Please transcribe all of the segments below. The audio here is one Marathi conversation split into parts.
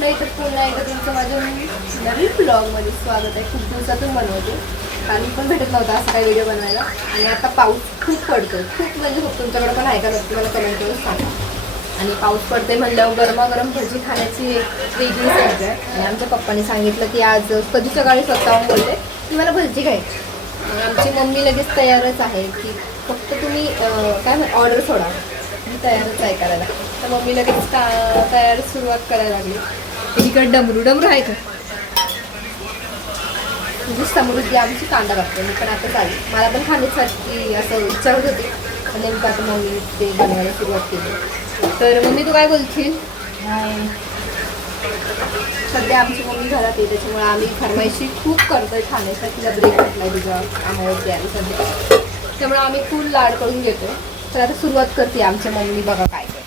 पुन्हा एकदा तुमचं माझ्या नवीन ब्लॉगमध्ये स्वागत आहे. खूप दिवसातून बनवते, कारण पण भेटत नव्हता असा काही व्हिडिओ बनवायला. आणि आता पाऊस खूप पडतो, खूप म्हणजे खूप. तुमच्याकडे पण आहे का नक्की मला कमेंट करून सांगा. आणि पाऊस पडते म्हणल्यावर गरमागरम भजी खाण्याची एक वेगळी सवय आहे. आणि आमच्या पप्पांनी सांगितलं की आज कधी सकाळी स्वतःहून बोलते की मला भजी खायची. आणि आमची मम्मी लगेच तयारच आहे की फक्त तुम्ही काय ऑर्डर सोडा, मी तयारच आहे करायला. तर मम्मी लगेच तयार सुरुवात करायला लागली. इकडे डमरू आहे का म्हणजे समृद्धी आमची कांदा कापते. मी पण आता चालेल, मला पण खाण्यासाठी असं विचारत होते. नेमकं आता मम्मी ते बनवायला सुरुवात केली. तर मम्मी तू काय बोलशील? सध्या आमची मम्मी घरात आहे, त्याच्यामुळे आम्ही फरमाईशी खूप करतोय खाण्यासाठी. तिला ब्रेक भेटला आहे तुझ्या कामावर द्यायला सध्या, त्यामुळे आम्ही फुल लाड करून घेतो. तर आता सुरुवात करते आमच्या मम्मी. बघा काय करते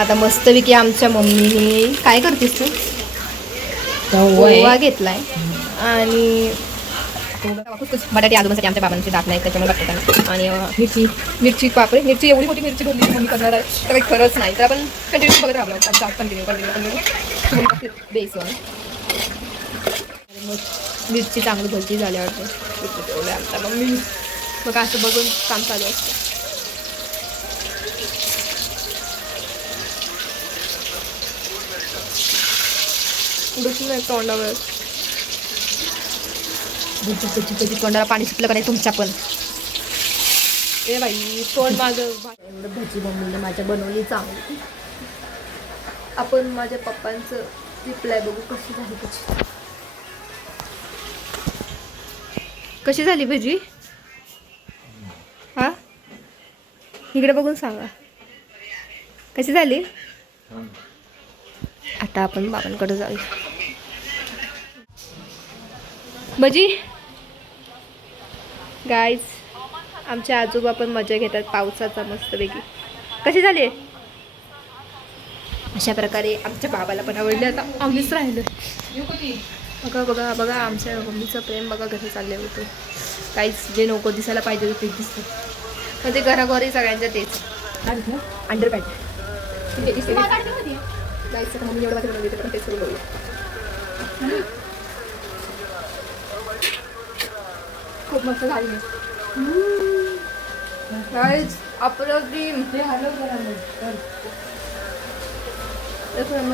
आता मस्तपैकी आमच्या मम्मीने. काय करतेस तू? ओवा घेतलाय आणि बटाटे आजूबासाठी आमच्या बाबांचे दात नाही, त्याच्यामुळे बटाटा आणि मिरची पापडी. मिरची एवढी मोठी मिरची भरली मम्मी करणार आहे तर काही खरंच नाही. तर आपण कंटिन्यू बघत राहतो, कंटिन्यू बेसन. मग मिरची चांगली भरती झाल्यावर ठेवलं आमच्या मम्मी. मग असं बघून काम चालू असतं. नाही तोंडावर तोंडाला पाणी सुटलं का नाही तुमच्या पण? ए बाई तोंड माझं एवढं. भजी मम्मीने माझ्या बनवली चांगली. आपण माझ्या पप्पांचं रिप्लाय बघू कशी झाली. कशी झाली भजी? हा इकडे बघून सांगा कशी झाली. आता आपण बाबांकडे जाऊ. भजी गाईज, आमचे आजोबा पण मजा घेतात पावसाचा मस्तपैकी. कशी झाली? अशा प्रकारे आमच्या बाबाला पण आवडले. आता आम्हीच राहिलो. बघा बघा बघा आमच्या मम्मीचं प्रेम बघा कसं चाललं होतं. काहीच जे नको दिसायला पाहिजे होतं ते दिसतं. पण ते घराघरी सगळ्यांच्या तेच अंडर पॅन्ट जायचं. मम्मी एवढं माझं बनवलं पण तेच करून बघूया. खूप मस्त झाली. अप्रतिम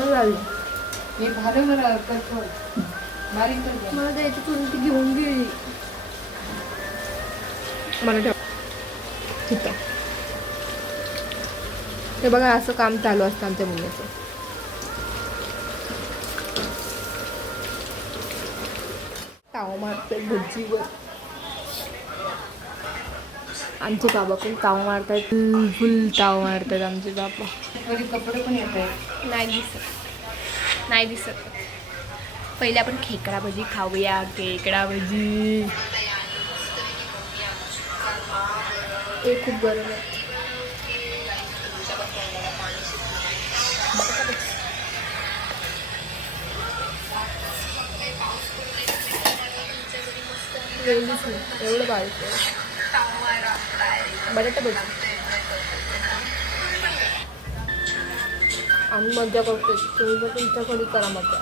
झाली. मला द्यायची चुरून ती घेऊन गेली. मला ठेव ठीक आहे. ते बघा असं काम चालू असतं आमच्या मुलीचं. ताव मारतात भजीवर. आमचे बाबा पण ताव मारतात, फुल ताव मारतात आमचे बाबा. कपडे पण येत आहेत. नाही दिसत. पहिले आपण खेकडा भजी खाऊया. खेकडा भजी हे खूप गरम आहे. एवढं बारीक बटाटा भजी. आम्ही मजा करतो, तुम्ही पण तुमच्याकडे करा मजा.